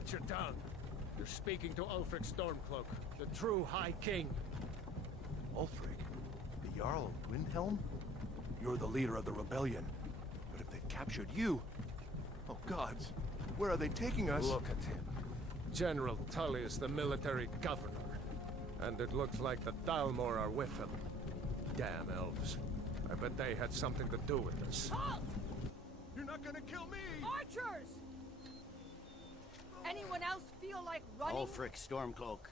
Watch your tongue. You're speaking to Ulfric Stormcloak, the true High King. Ulfric? The Jarl of Windhelm? You're the leader of the rebellion. But if they've captured you... Oh gods, where are they taking us? Look at him. General Tully is the military governor. And it looks like the Dalmor are with him. Damn elves. I bet they had something to do with this. Halt! You're not gonna kill me! Archers! Anyone else feel like running? Ulfric Stormcloak.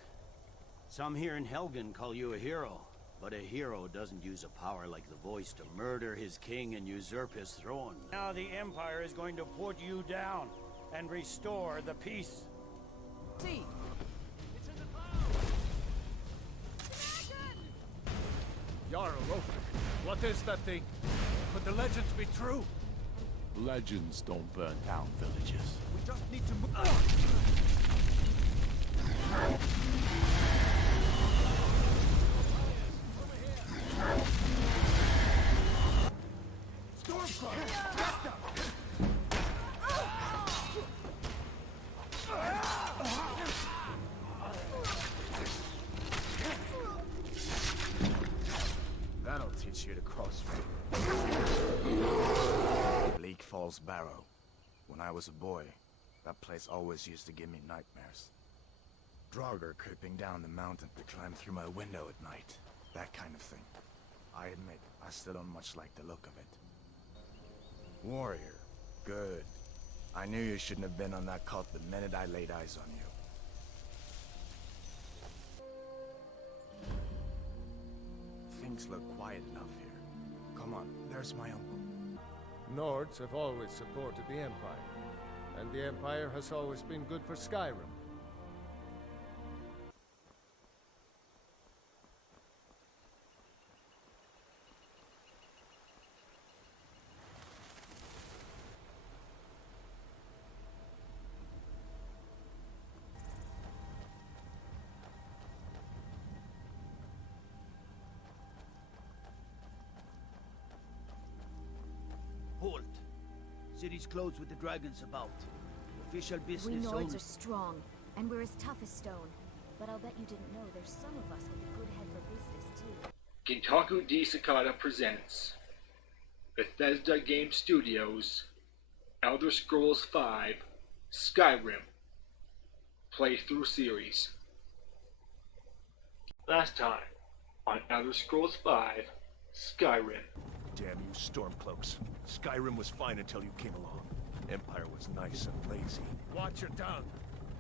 Some here in Helgen call you a hero, but a hero doesn't use a power like the voice to murder his king and usurp his throne. Now the Empire is going to put you down and restore the peace. See. It's in the clouds! Jarl Ulfric, what is that thing? Could the legends be true? Legends don't burn down villages. We just need to move... That'll teach you to cross. Bleak Falls Barrow. When I was a boy, that place always used to give me nightmares. Draugr creeping down the mountain to climb through my window at night. That kind of thing. I admit, I still don't much like the look of it. Warrior. Good. I knew you shouldn't have been on that cult the minute I laid eyes on you. Things look quiet enough here. Come on, there's my uncle. Nords have always supported the Empire. And the Empire has always been good for Skyrim. Halt. City's closed with the dragons about. Official We business Nords only. are strong, and we're as tough as stone. But I'll bet you didn't know there's some of us with a good head for business, too. Gintaku D. Sakata presents Bethesda Game Studios Elder Scrolls V Skyrim Playthrough Series. Last time on Elder Scrolls V Skyrim. Damn you Stormcloaks. Skyrim was fine until you came along. Empire was nice and lazy. Watch your tongue.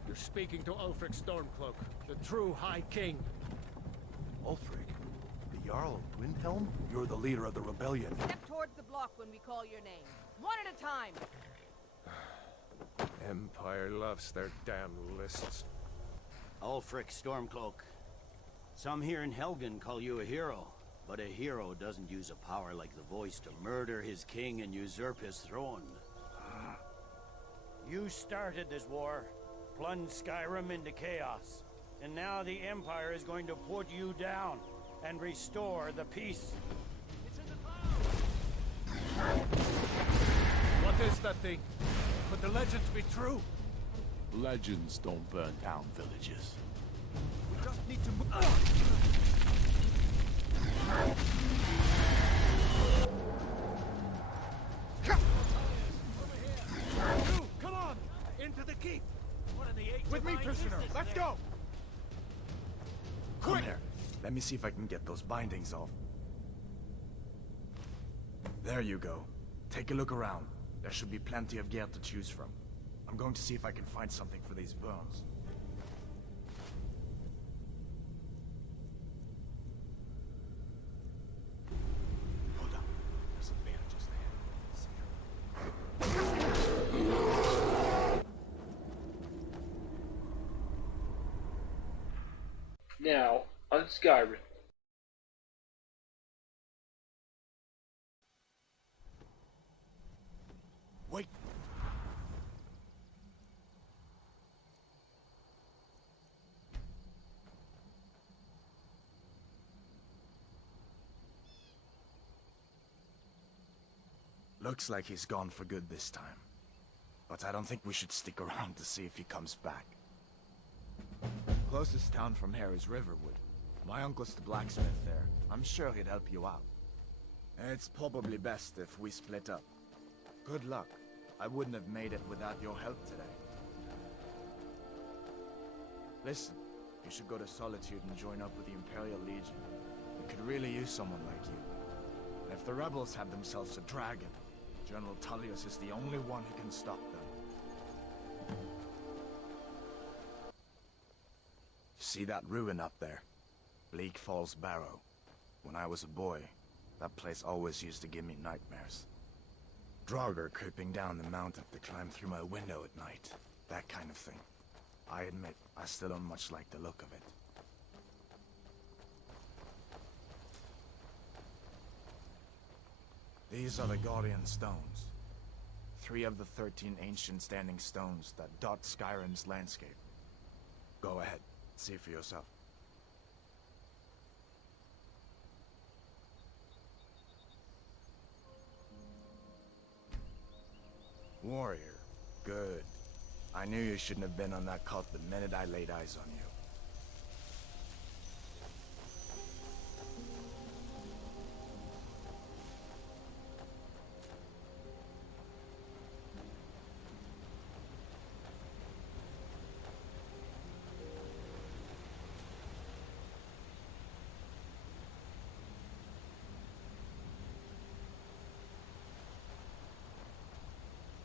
You're speaking to Ulfric Stormcloak, the true High King. Ulfric? The Jarl of Windhelm? You're the leader of the rebellion. Step towards the block when we call your name. One at a time. Empire loves their damn lists. Ulfric Stormcloak. Some here in Helgen call you a hero, but a hero doesn't use a power like the voice to murder his king and usurp his throne. You started this war, plunged Skyrim into chaos, and now the Empire is going to put you down and restore the peace. It's in the clouds! What is that thing? Could the legends be true? Legends don't burn down villages. We just need to move... Come on! Into the keep! With me, prisoner! Let's go! Come here. Let me see if I can get those bindings off. There you go. Take a look around. There should be plenty of gear to choose from. I'm going to see if I can find something for these burns. Hold up. There's some bandages there. Now on Skyrim. Wait! Looks like he's gone for good this time. but I don't think we should stick around to see if he comes back. Closest town from here is Riverwood. My uncle's the blacksmith there. I'm sure he'd help you out. It's probably best if we split up. Good luck. I wouldn't have made it without your help today. Listen, you should go to Solitude and join up with the Imperial Legion. We could really use someone like you. And if the rebels have themselves a dragon, General Tullius is the only one who can stop them. See that ruin up there? Bleak Falls Barrow. When I was a boy, that place always used to give me nightmares. Draugr creeping down the mountain to climb through my window at night. That kind of thing. I admit, I still don't much like the look of it. These are the Guardian Stones. 3 of the 13 ancient standing stones that dot Skyrim's landscape. Go ahead, see for yourself. Warrior. Good. I knew you shouldn't have been on that cult the minute I laid eyes on you.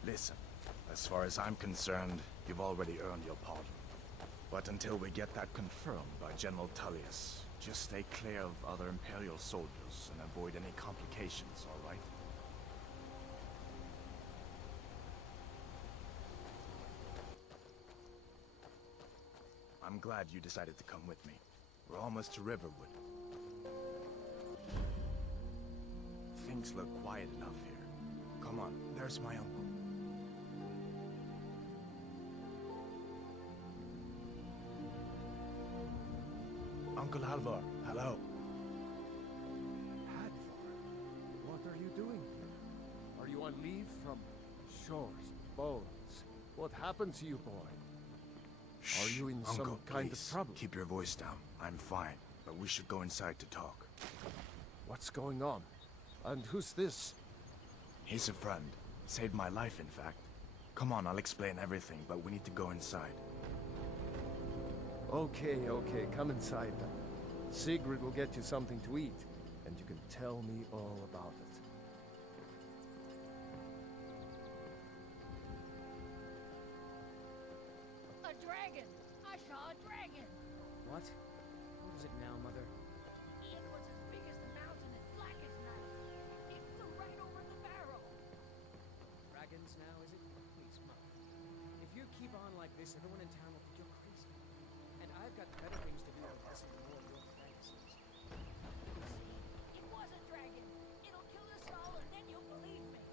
Listen, as far as I'm concerned, you've already earned your pardon. But until we get that confirmed by General Tullius, just stay clear of other Imperial soldiers and avoid any complications, all right? I'm glad you decided to come with me. We're almost to Riverwood. Things look quiet enough here. Come on, there's my uncle. Uncle Halvar, hello. Hadvar, what are you doing here? Are you on leave from shores, bones? What happened to you, boy? Are you in Uncle, some kind please, of trouble? keep your voice down. I'm fine, but we should go inside to talk. What's going on? And who's this? He's a friend. Saved my life, in fact. Come on, I'll explain everything, but we need to go inside. Okay, come inside then. Sigrid will get you something to eat, and you can tell me all about it. A dragon! I saw a dragon! What? What is it now, Mother? It was as big as the mountain and black as night. It flew right over the barrow. Dragons now, is it? Please, Mother. If you keep on like this, everyone in town will think you're crazy. And I've got better things to do than listen to more of your fantasies. It was a dragon. It'll kill us all, and then you'll believe me.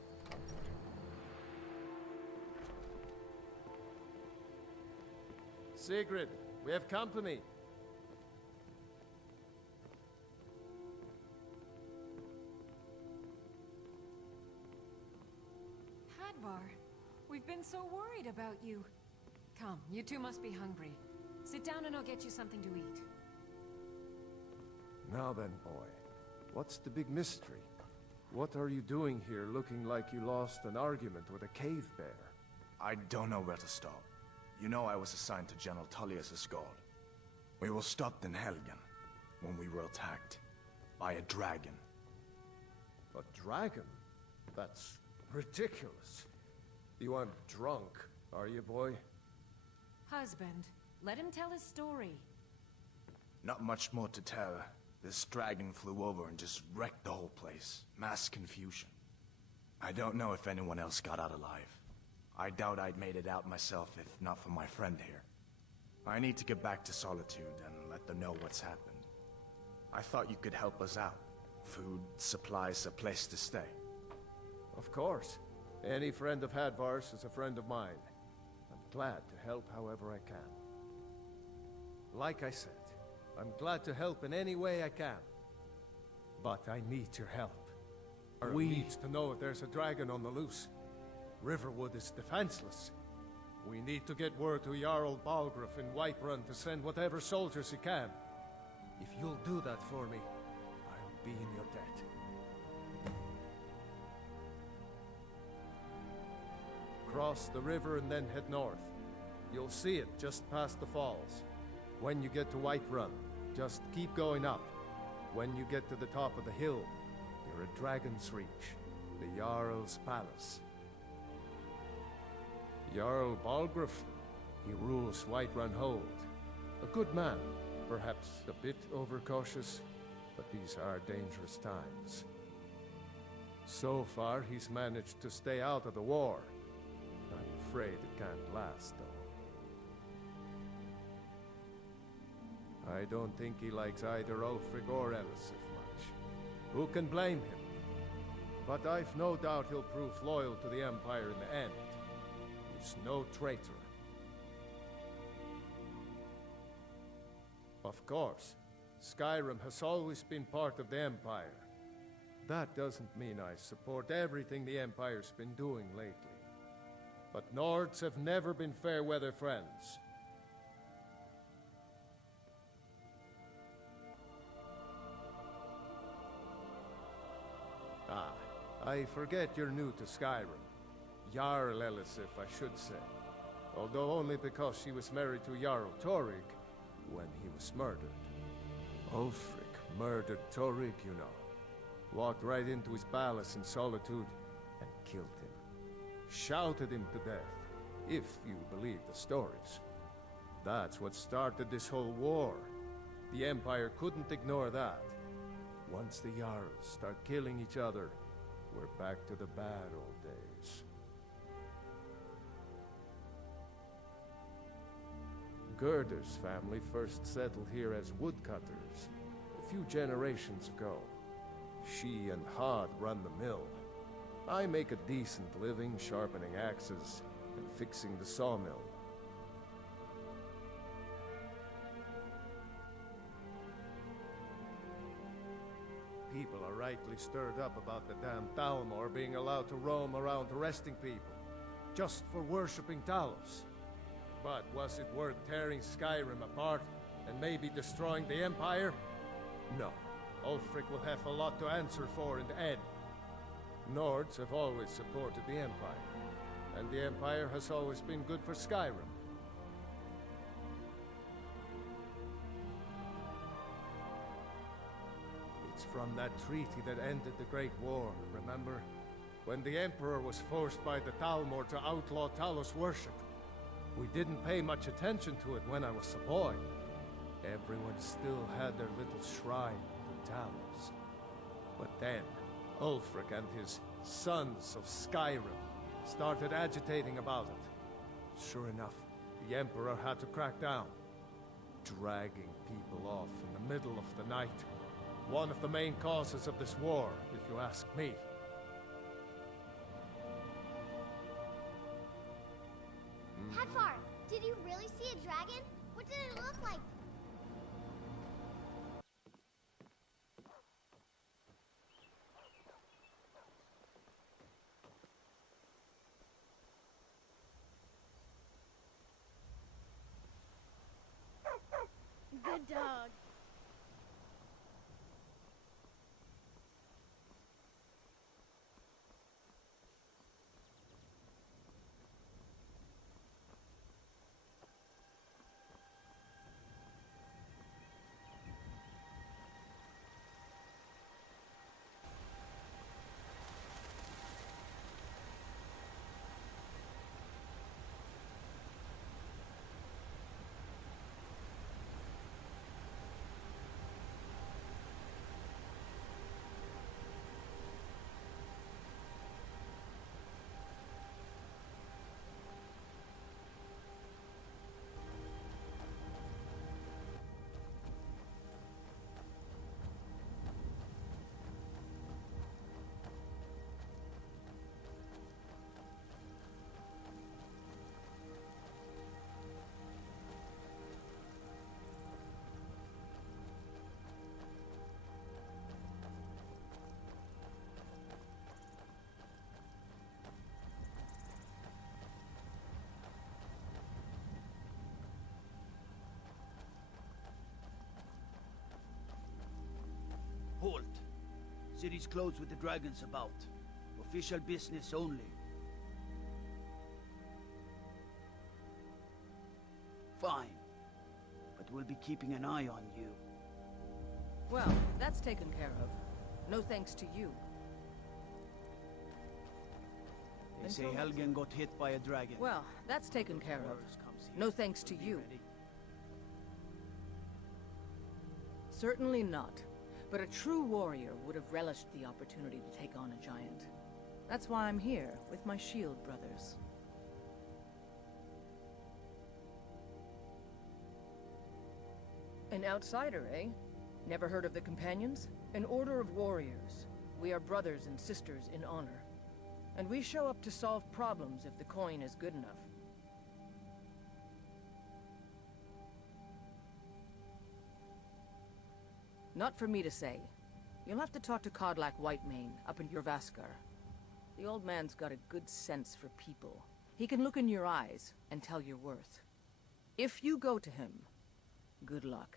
Sigrid, we have company. Hadvar, we've been so worried about you. Come, you two must be hungry. Sit down and I'll get you something to eat. Now then, boy, what's the big mystery? What are you doing here looking like you lost an argument with a cave bear? I don't know where to start. You know I was assigned to General Tullius' guard. We were stopped in Helgen when we were attacked by a dragon. A dragon? That's ridiculous. You aren't drunk, are you, boy? Husband, let him tell his story. Not much more to tell. This dragon flew over and just wrecked the whole place. Mass confusion. I don't know if anyone else got out alive. I doubt I'd made it out myself if not for my friend here. I need to get back to Solitude and let them know what's happened. I thought you could help us out. Food, supplies, a place to stay. Of course. Any friend of Hadvar's is a friend of mine. I'm glad to help however I can. Like I said, I'm glad to help in any way I can. But I need your help. We need to know if there's a dragon on the loose. Riverwood is defenseless. We need to get word to Jarl Balgruuf in Whiterun to send whatever soldiers he can. If you'll do that for me, I'll be in your debt. Cross the river and then head north. You'll see it just past the falls. When you get to Whiterun, just keep going up. When you get to the top of the hill, you're at Dragon's Reach, the Jarl's palace. Jarl Balgruuf, he rules Whiterun Hold. A good man, perhaps a bit overcautious, but these are dangerous times. So far, he's managed to stay out of the war. I'm afraid it can't last, though. I don't think he likes either Ulfric or Elisif much. Who can blame him? But I've no doubt he'll prove loyal to the Empire in the end. He's no traitor. Of course, Skyrim has always been part of the Empire. That doesn't mean I support everything the Empire's been doing lately. But Nords have never been fair-weather friends. Ah, I forget you're new to Skyrim. Jarl Elisif, I should say. Although only because she was married to Jarl Torygg when he was murdered. Ulfric murdered Torygg, you know. Walked right into his palace in Solitude and killed him. Shouted him to death, if you believe the stories. That's what started this whole war. The Empire couldn't ignore that. Once the Jarls start killing each other, we're back to the bad old days. Gerder's family first settled here as woodcutters a few generations ago. She and Hod run the mill. I make a decent living sharpening axes and fixing the sawmill. People are rightly stirred up about the damn Thalmor being allowed to roam around arresting people, just for worshipping Talos. But was it worth tearing Skyrim apart and maybe destroying the Empire? No. Ulfric will have a lot to answer for in the end. Nords have always supported the Empire, and the Empire has always been good for Skyrim. It's from that treaty that ended the Great War, remember? When the Emperor was forced by the Thalmor to outlaw Talos worship. We didn't pay much attention to it when I was a boy. Everyone still had their little shrine to Talos. But then, Ulfric and his sons of Skyrim started agitating about it. Sure enough, the Emperor had to crack down, dragging people off in the middle of the night. One of the main causes of this war, if you ask me. Hadvar, did you really see a dragon? What did it look like? Good dog. City's closed with the dragons about. Official business only. Fine. But we'll be keeping an eye on you. Well, that's taken care of. No thanks to you. They say Helgen got hit by a dragon. Well, that's taken care of. No thanks to you. Certainly not. But a true warrior would have relished the opportunity to take on a giant. That's why I'm here, with my shield brothers. An outsider, eh? Never heard of the Companions? An order of warriors. We are brothers and sisters in honor. And we show up to solve problems if the coin is good enough. Not for me to say. You'll have to talk to Kodlak Whitemane up in Jorvaskar. The old man's got a good sense for people. He can look in your eyes and tell your worth. If you go to him, good luck.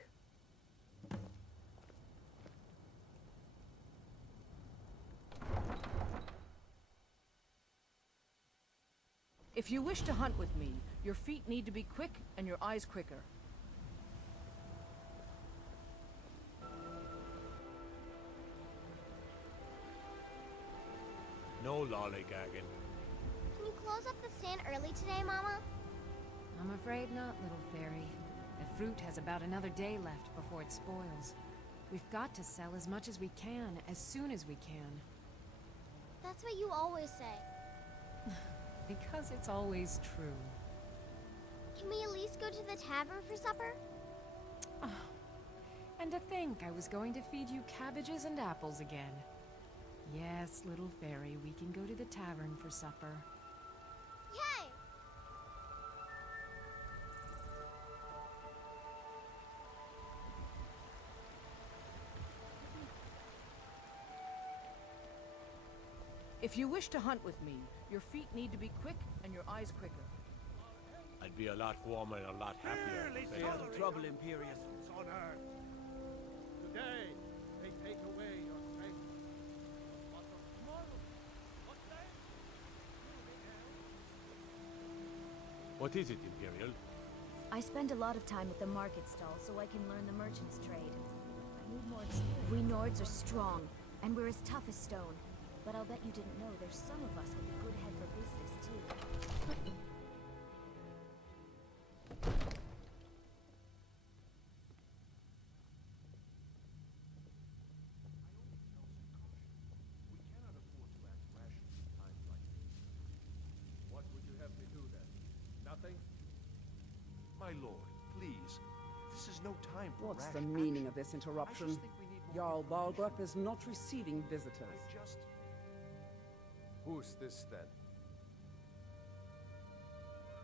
If you wish to hunt with me, your feet need to be quick and your eyes quicker. No lollygagging. Can you close up the stand early today, Mama? I'm afraid not, little fairy. The fruit has about another day left before it spoils. We've got to sell as much as we can, as soon as we can. That's what you always say. Because it's always true. Can we at least go to the tavern for supper? Oh, and to think I was going to feed you cabbages and apples again. Yes, little fairy, we can go to the tavern for supper. Yay! If you wish to hunt with me, your feet need to be quick and your eyes quicker. I'd be a lot warmer and a lot happier. They are the trouble, Imperius. On Earth. Today, they take away your strength. But tomorrow, what day? What is it, Imperial? I spend a lot of time at the market stall so I can learn the merchant's trade. I need more experience. We Nords are strong, and we're as tough as stone. But I'll bet you didn't know there's some of us with a good head for business, too. What would you have me do then? Nothing? My lord, please. This is no time for What's rash the meaning of this interruption? Jarl Balgrup is not receiving visitors. Who's this then?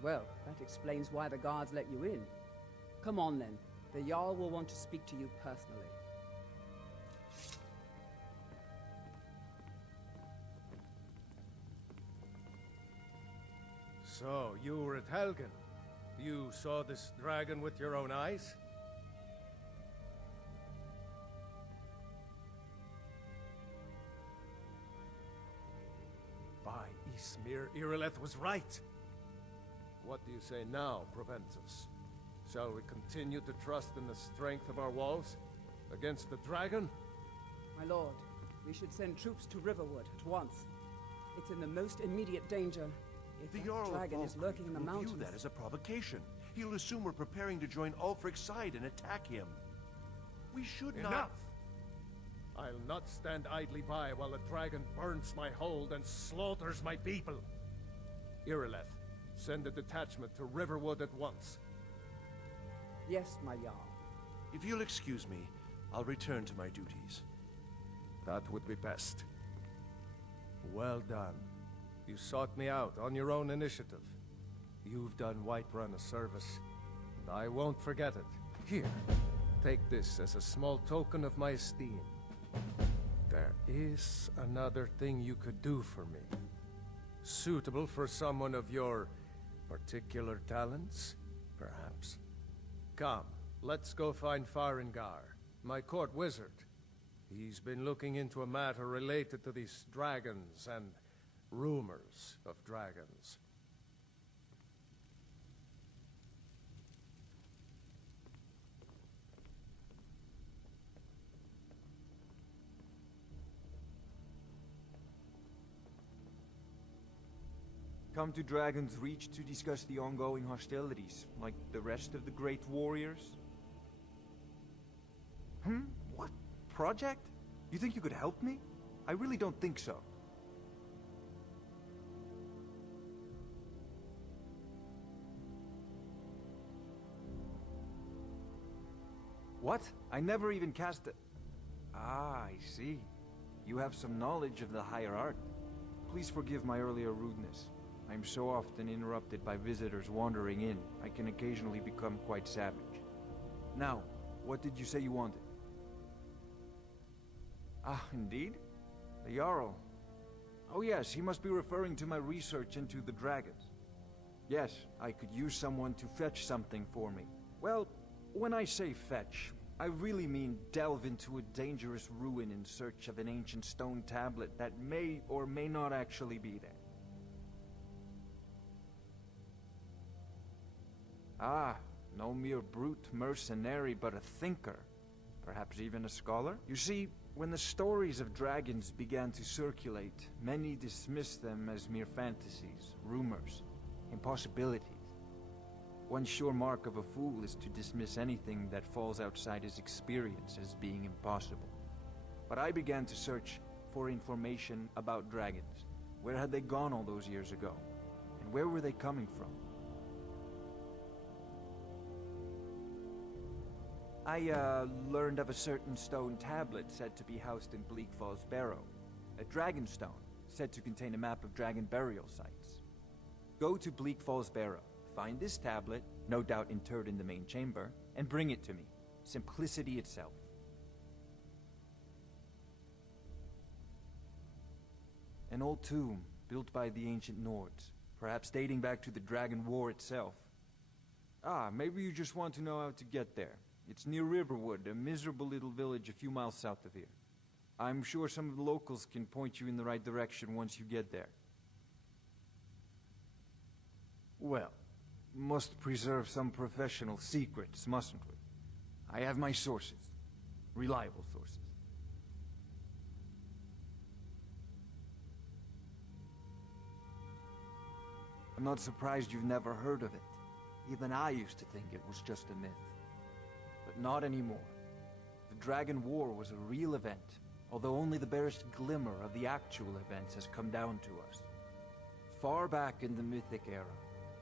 Well, that explains why the guards let you in. Come on then. The Jarl will want to speak to you personally. So, you were at Helgen. You saw this dragon with your own eyes? By Ysmir, Irileth was right. What do you say now, Proventus? Shall we continue to trust in the strength of our walls against the dragon? My lord, we should send troops to Riverwood at once. It's in the most immediate danger. If The that Jarl dragon of is lurking in the will mountains... view that as a provocation. He'll assume we're preparing to join Ulfric's side and attack him. We should not... Enough! I'll not stand idly by while the dragon burns my hold and slaughters my people. Irileth, send a detachment to Riverwood at once. Yes, my Jarl. If you'll excuse me, I'll return to my duties. That would be best. Well done. You sought me out on your own initiative. You've done Whiterun a service, and I won't forget it. Here, take this as a small token of my esteem. There is another thing you could do for me. Suitable for someone of your particular talents, perhaps. Come, let's go find Farengar, my court wizard. He's been looking into a matter related to these dragons and rumors of dragons. Come to Dragon's Reach to discuss the ongoing hostilities, like the rest of the great warriors? What? Project? You think you could help me? I really don't think so. What? I never even cast a... Ah, I see. You have some knowledge of the higher art. Please forgive my earlier rudeness. I'm so often interrupted by visitors wandering in, I can occasionally become quite savage. Now, what did you say you wanted? Ah, indeed? The Jarl. Oh yes, he must be referring to my research into the dragons. Yes, I could use someone to fetch something for me. Well, when I say fetch, I really mean delve into a dangerous ruin in search of an ancient stone tablet that may or may not actually be there. Ah, no mere brute mercenary, but a thinker. Perhaps even a scholar? You see, when the stories of dragons began to circulate, many dismissed them as mere fantasies, rumors, impossibilities. One sure mark of a fool is to dismiss anything that falls outside his experience as being impossible. But I began to search for information about dragons. Where had they gone all those years ago? And where were they coming from? I learned of a certain stone tablet said to be housed in Bleak Falls Barrow. A dragon stone, said to contain a map of dragon burial sites. Go to Bleak Falls Barrow, find this tablet, no doubt interred in the main chamber, and bring it to me. Simplicity itself. An old tomb, built by the ancient Gnorcs, perhaps dating back to the Dragon War itself. Ah, maybe you just want to know how to get there. It's near Riverwood, a miserable little village a few miles south of here. I'm sure some of the locals can point you in the right direction once you get there. Well, must preserve some professional secrets, mustn't we? I have my sources. Reliable sources. I'm not surprised you've never heard of it. Even I used to think it was just a myth. But not anymore. The Dragon War was a real event, although only the barest glimmer of the actual events has come down to us. Far back in the Mythic era,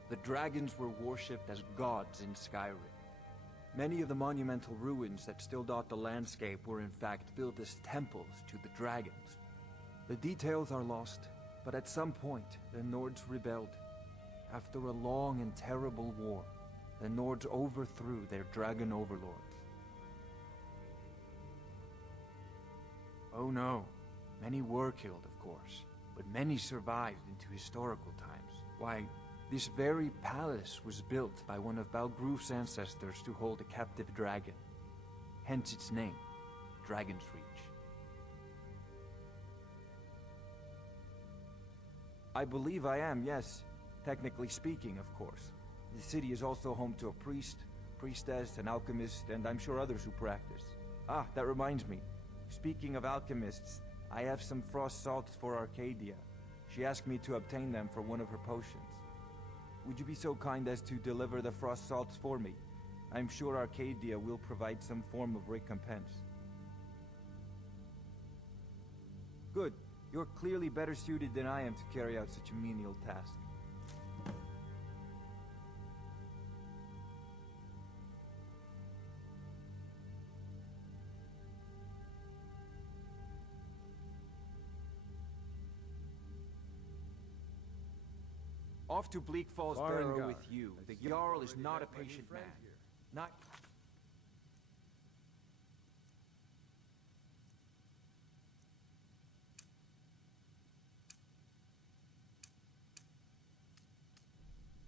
the dragons were worshipped as gods in Skyrim. Many of the monumental ruins that still dot the landscape were in fact built as temples to the dragons. The details are lost, but at some point, the Nords rebelled. After a long and terrible war, the Nords overthrew their dragon overlords. Oh no, many were killed, of course, but many survived into historical times. Why, this very palace was built by one of Balgroof's ancestors to hold a captive dragon. Hence its name, Dragon's Reach. I believe I am, yes. Technically speaking, of course. The city is also home to a priest, priestess, an alchemist, and I'm sure others who practice. Ah, that reminds me. Speaking of alchemists, I have some frost salts for Arcadia. She asked me to obtain them for one of her potions. Would you be so kind as to deliver the frost salts for me? I'm sure Arcadia will provide some form of recompense. Good. You're clearly better suited than I am to carry out such a menial task. Off to Bleak Falls Barrow with you. The Jarl is not a patient man. Not...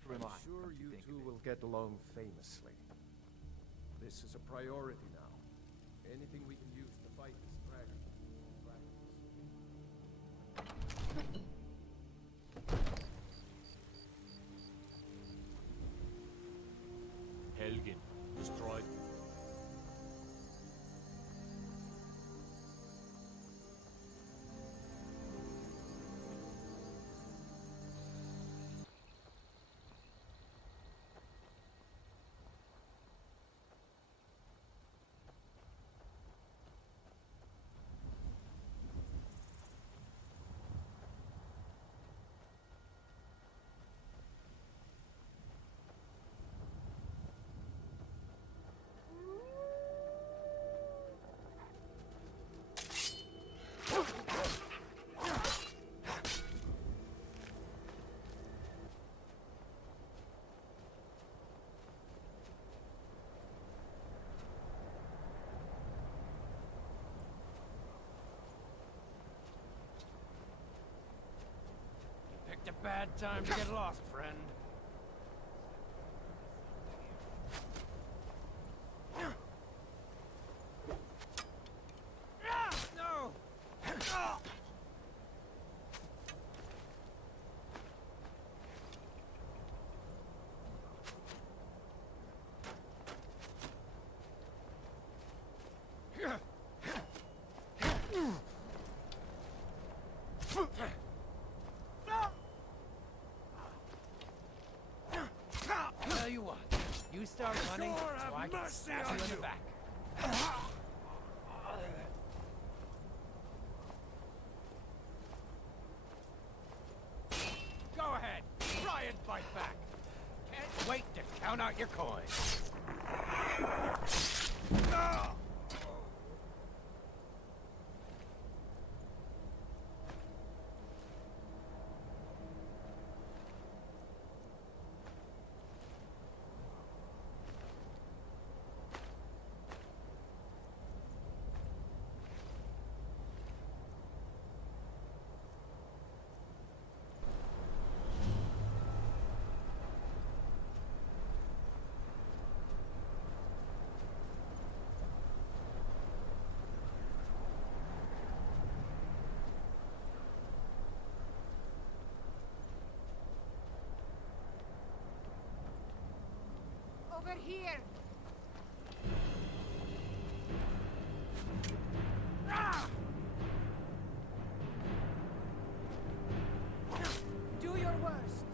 I'm sure you two will get along famously. This is a priority now. Anything we can use to fight this dragon. Helgen destroyed. Picked a bad time to get lost, friend. No! Tell you what, you start running so I can stab you in the back. Go ahead, try and fight back. Can't wait to count out your coins. Over here! Do your worst.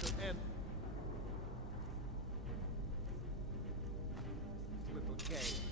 to end this little game.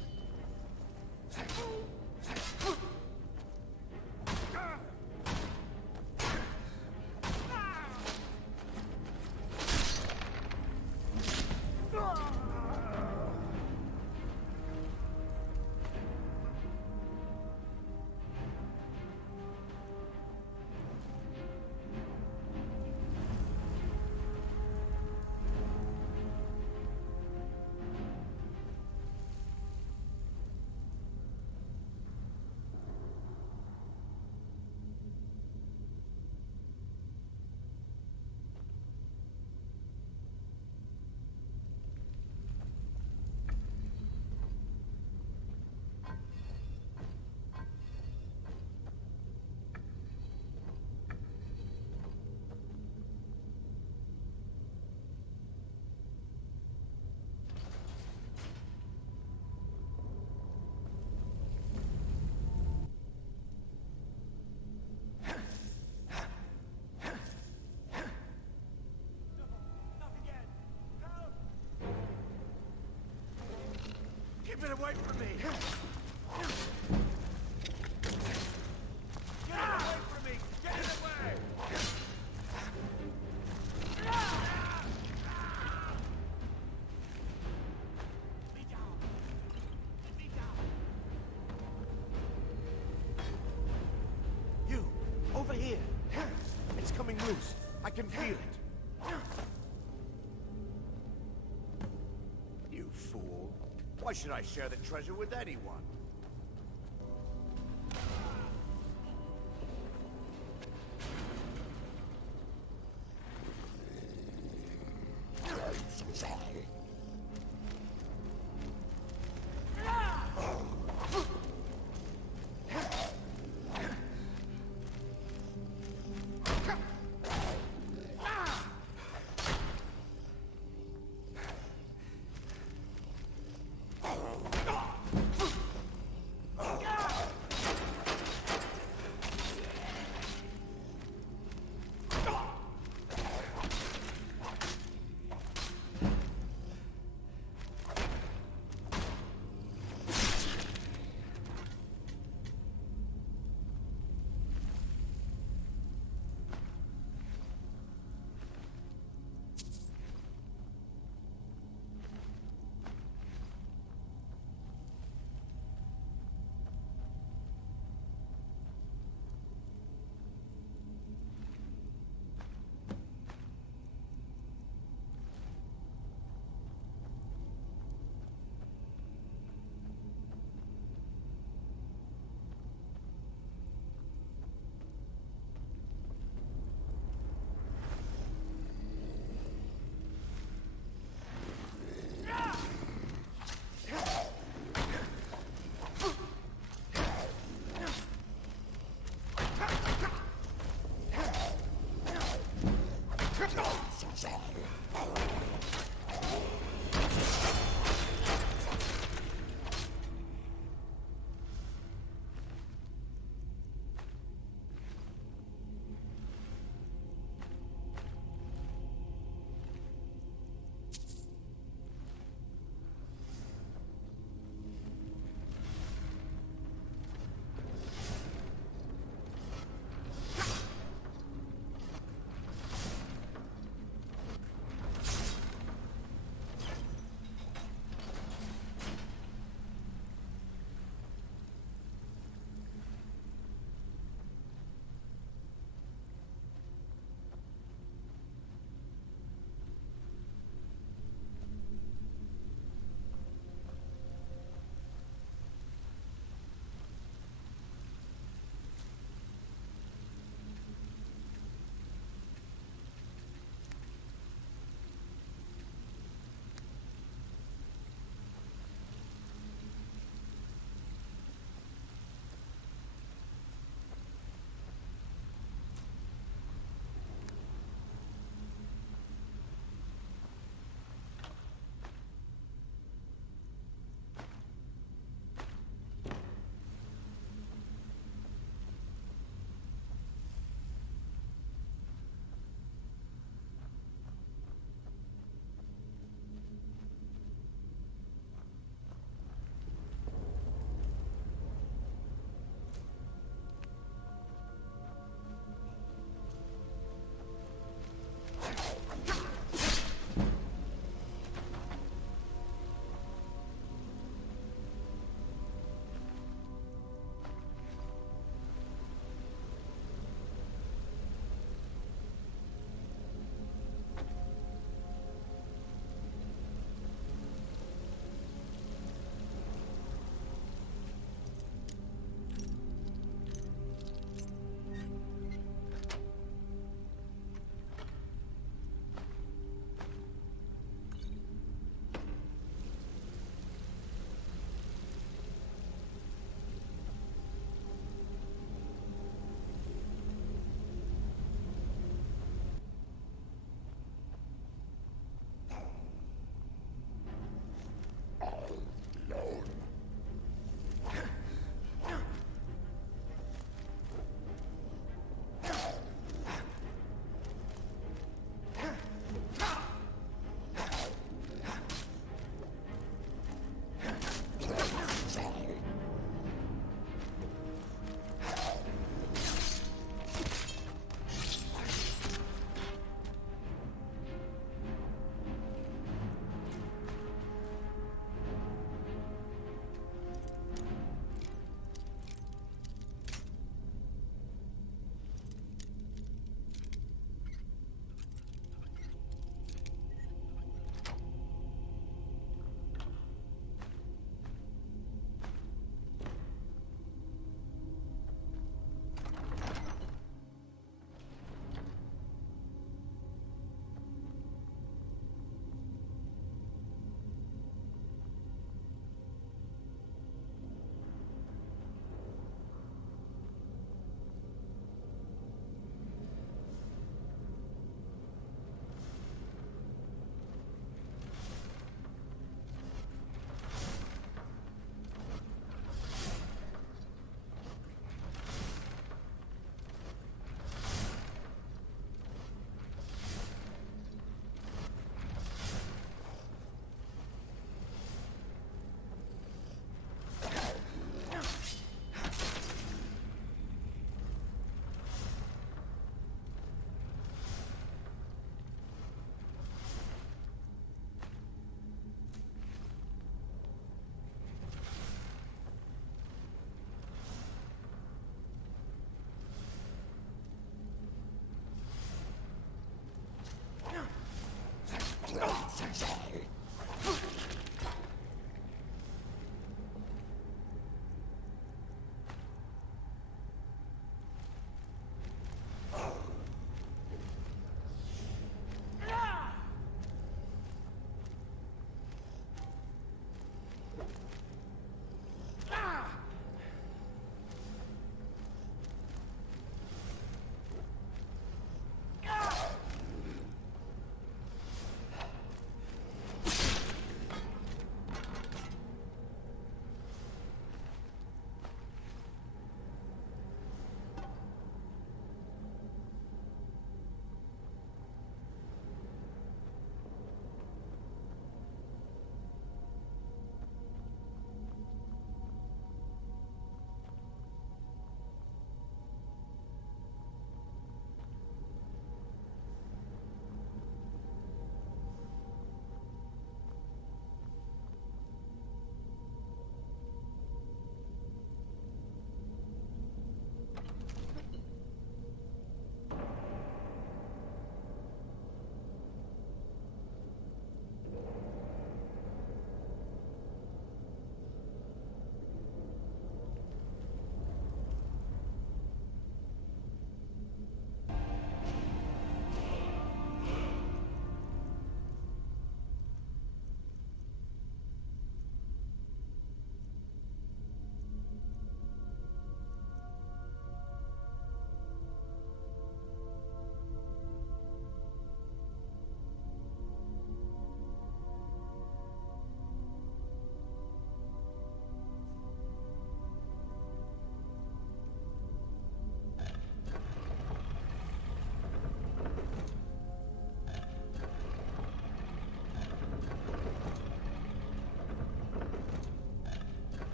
Keep it away from me! Get it away from me! Get it away! Me down! Me down! You! Over here! It's coming loose. I can feel it. You fool. Why should I share the treasure with anyone?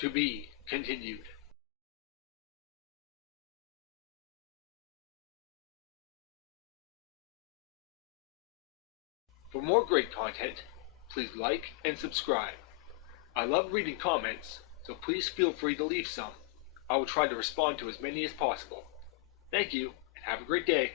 To be continued. For more great content, please like and subscribe. I love reading comments, so please feel free to leave some. I will try to respond to as many as possible. Thank you, and have a great day.